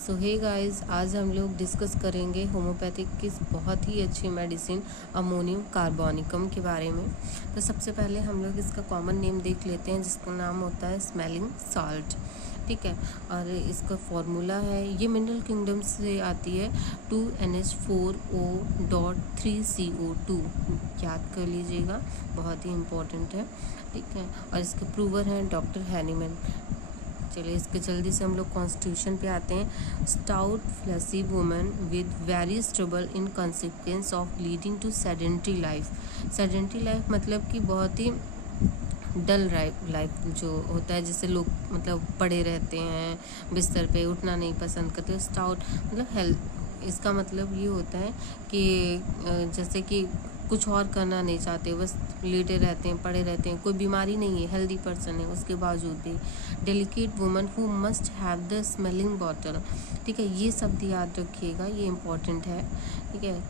सो hey guys, आज हम लोग डिस्कस करेंगे होम्योपैथिक की बहुत ही अच्छी मेडिसिन अमोनियम कार्बोनिकम के बारे में। तो सबसे पहले हम लोग इसका कॉमन नेम देख लेते हैं, जिसका नाम होता है स्मेलिंग साल्ट। ठीक है, और इसका फॉर्मूला है, ये मिनरल किंगडम से आती है 2NH4O.3CO2। याद कर लीजिएगा, बहुत ही इम्पोर्टेंट है। ठीक है, और इसके प्रूवर हैं डॉक्टर हैनीमैन। चलिए इसके जल्दी से हम लोग कॉन्स्टिट्यूशन पे आते हैं। Stout fleshy woman with various trouble in consequence of leading to sedentary life. Sedentary life मतलब कि बहुत ही डल लाइफ जो होता है, जिससे लोग मतलब पड़े रहते हैं बिस्तर पे, उठना नहीं पसंद करते। स्टाउट मतलब हेल्थ, इसका मतलब ये होता है कि जैसे कि कुछ और करना नहीं चाहते, बस लेटे रहते हैं, पड़े रहते हैं, कोई बीमारी नहीं है, हेल्दी पर्सन है, उसके बावजूद भी। Delicate woman who must have the smelling bottle. ठीक है, ये शब्द याद रखिएगा, ये इम्पॉर्टेंट है। ठीक है,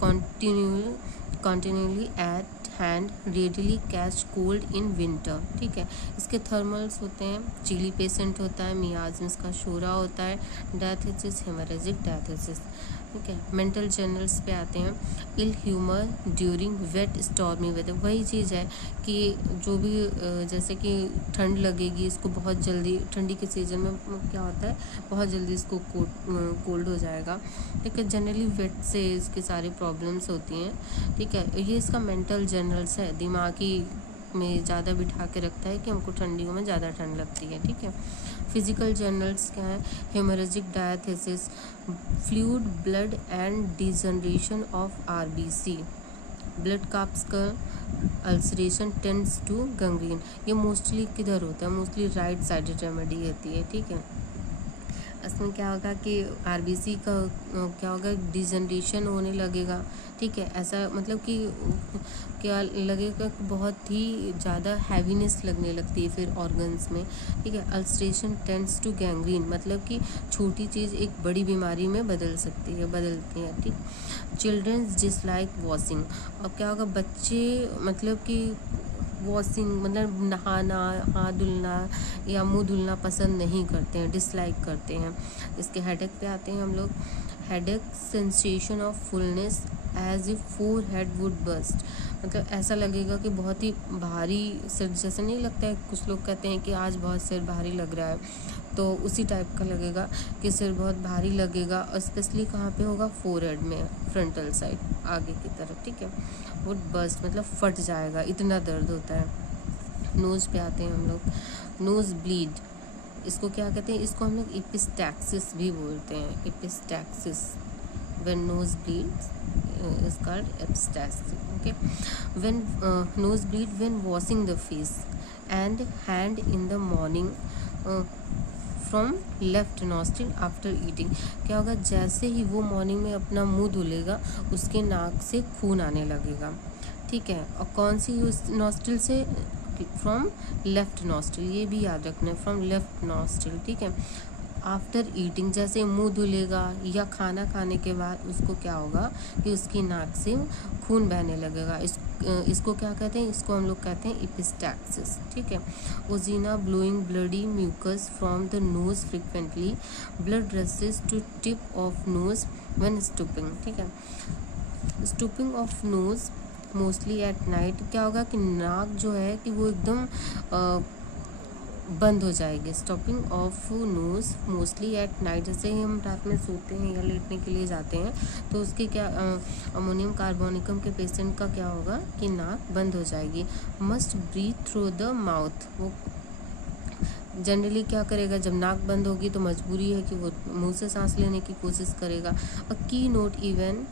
continually at hand, readily catch cold in winter. ठीक है, इसके थर्मल्स होते हैं, चिली पेशेंट होता है, मियाज्म्स का शोरा होता है, डायथिसिस, हेमरेजिक डायथिसिस। ठीक है, मेंटल जर्नल्स पे आते हैं। Ill humour during wet stormy weather, वही चीज़ है कि जो भी जैसे कि ठंड लगेगी इसको बहुत जल्दी, ठंडी के सीज़न में क्या होता है, बहुत जल्दी इसको कोल्ड हो जाएगा। ठीक है, जनरली वेट से इसकी सारी प्रॉब्लम्स होती हैं। ठीक है, ये इसका मेंटल जर्नल्स है, दिमागी में ज़्यादा बिठा के रखता है कि हमको ठंडियों में ज़्यादा ठंड लगती है। ठीक है, फिजिकल जर्नल्स क्या है, haemorrhagic diathesis, fluid blood and degeneration of RBC, blood काप्स का अल्सरेशन टेंड्स टू गैंग्रीन। ये मोस्टली किधर होता है, मोस्टली राइट साइडेड रेमेडी होती है। ठीक है, इसमें क्या होगा कि RBC का क्या होगा, डिजनरेशन होने लगेगा। ठीक है, ऐसा मतलब कि क्या लगेगा कि बहुत ही ज़्यादा हैवीनेस लगने लगती है फिर ऑर्गन्स में। ठीक है, अल्सरेशन टेंड्स टू गैंग्रीन मतलब कि छोटी चीज़ एक बड़ी बीमारी में बदलती है। ठीक, चिल्ड्रंस डिसलाइक वॉशिंग। अब क्या होगा, बच्चे मतलब कि वॉशिंग मतलब नहाना, हाथ धुलना या मुंह धुलना पसंद नहीं करते हैं, डिसलाइक करते हैं। इसके हेडेक पे आते हैं हम लोग। Headache, sensation of fullness as if forehead would burst, मतलब ऐसा लगेगा कि बहुत ही भारी सिर जैसे नहीं लगता है, कुछ लोग कहते हैं कि आज बहुत सिर भारी लग रहा है, तो उसी टाइप का लगेगा कि सिर बहुत भारी लगेगा। और स्पेशली कहाँ पे होगा, फोरहेड में, फ्रंटल साइड, आगे की तरफ। ठीक है, वुड बस्ट मतलब फट जाएगा, इतना दर्द होता है। नोज़ पे आते हैं हम लोग। नोज़ ब्लीड, इसको क्या कहते हैं, इसको हम लोग एपिस्टैक्सिस भी बोलते हैं, epistaxis. when nose bleeds is called epistaxis. Okay, when nose bleed when washing the face and hand in the morning from left nostril after eating. क्या होगा, जैसे ही वो मॉर्निंग में अपना मुंह धुलेगा उसके नाक से खून आने लगेगा। ठीक है, और कौन सी उस नॉस्ट्रिल से, फ्रॉम लेफ्ट नॉस्ट्रिल, ये भी याद रखना है, फ्रॉम लेफ्ट नॉस्ट्रिल। ठीक है, आफ्टर ईटिंग, जैसे मुंह धुलेगा या खाना खाने के बाद उसको क्या होगा कि उसकी नाक से खून बहने लगेगा। इसको क्या कहते हैं, इसको हम लोग कहते हैं एपिस्टैक्सिस। ठीक है, ozaena, blowing bloody mucus from the nose frequently, blood rushes to tip of nose when stooping. ठीक है, stooping of nose mostly at night, क्या होगा कि नाक जो है कि वो एकदम बंद हो जाएगी। Stopping of nose mostly at night, जैसे ही हम रात में सोते हैं या लेटने के लिए जाते हैं तो उसके क्या अमोनियम कार्बोनिकम के पेशेंट का क्या होगा कि नाक बंद हो जाएगी। Must breathe through the mouth, वो जनरली क्या करेगा, जब नाक बंद होगी तो मजबूरी है कि वो मुंह से सांस लेने की कोशिश करेगा। अ की नोट इवन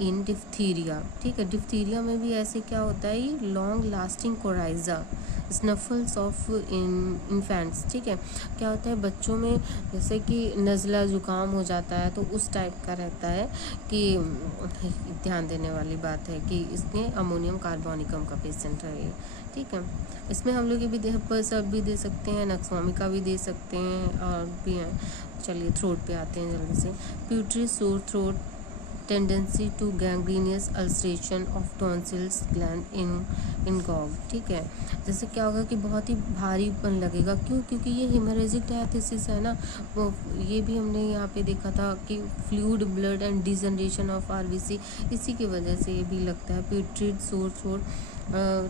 इन डिफ्थीरिया। ठीक है, डिफ्थीरिया में भी ऐसे क्या होता है, long lasting coryza, snuffles of infants. ठीक है, क्या होता है बच्चों में, जैसे कि नज़ला ज़ुकाम हो जाता है तो उस टाइप का रहता है कि ध्यान देने वाली बात है कि इसमें अमोनियम कार्बोनिकम का पेशेंट है ये। ठीक है, इसमें हम लोग ये भी सब भी दे सकते हैं, नक्सवामी भी दे सकते हैं और भी हैं। चलिए थ्रोट पे आते हैं जल्दी से। Putrid, sore throat, tendency to gangrenous ulceration of tonsils gland इंगॉग, ठीक है। जैसे क्या होगा कि बहुत ही भारीपन लगेगा, क्यों? क्योंकि ये हेमोरेजिक डायथिसिस है ना, वो ये भी हमने यहाँ पे देखा था कि fluid blood and degeneration of RBC, इसी की वजह से ये भी लगता है। Putrid sore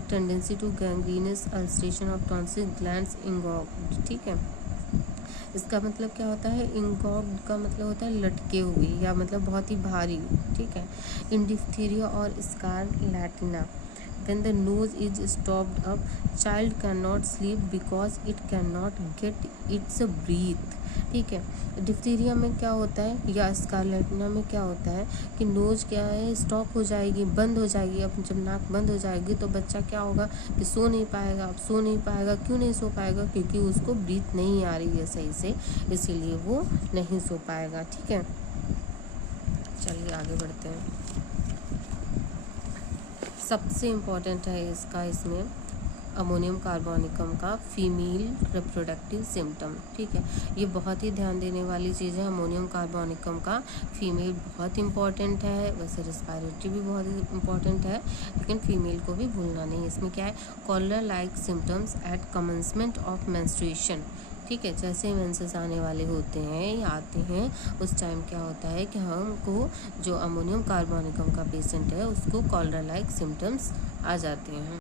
tendency to gangrenous ulceration of tonsil glands इंगॉग, ठीक है। इसका मतलब क्या होता है? इंगॉग्ड का मतलब होता है लटके हुए या मतलब बहुत ही भारी, ठीक है। इन डिप्थीरिया और स्कारलैटिना when the nose is stopped up, child cannot sleep because it cannot get its breath, ठीक है। डिप्थीरिया में क्या होता है या स्कारलेटिना में क्या होता है कि नोज क्या है, स्टॉप हो जाएगी, बंद हो जाएगी। अब जब नाक बंद हो जाएगी तो बच्चा क्या होगा कि सो नहीं पाएगा। अब सो नहीं पाएगा, क्यों नहीं सो पाएगा? क्योंकि उसको ब्रीथ नहीं आ रही है सही से, इसीलिए वो नहीं सो पाएगा, ठीक है। चलिए आगे बढ़ते हैं। सबसे इम्पॉर्टेंट है इसमें अमोनियम कार्बोनिकम का फीमेल रिप्रोडक्टिव सिम्टम, ठीक है। ये बहुत ही ध्यान देने वाली चीज़ है। अमोनियम कार्बोनिकम का फीमेल बहुत इंपॉर्टेंट है, वैसे रिस्पायरेटरी भी बहुत इंपॉर्टेंट है, लेकिन फीमेल को भी भूलना नहीं। इसमें क्या है? Cholera like symptoms at commencement of menstruation, ठीक है। जैसे मेंसेस आने वाले होते हैं या आते हैं, उस टाइम क्या होता है कि हमको जो अमोनियम कार्बोनिकम का पेशेंट है उसको कॉलरा लाइक सिम्टम्स आ जाते हैं।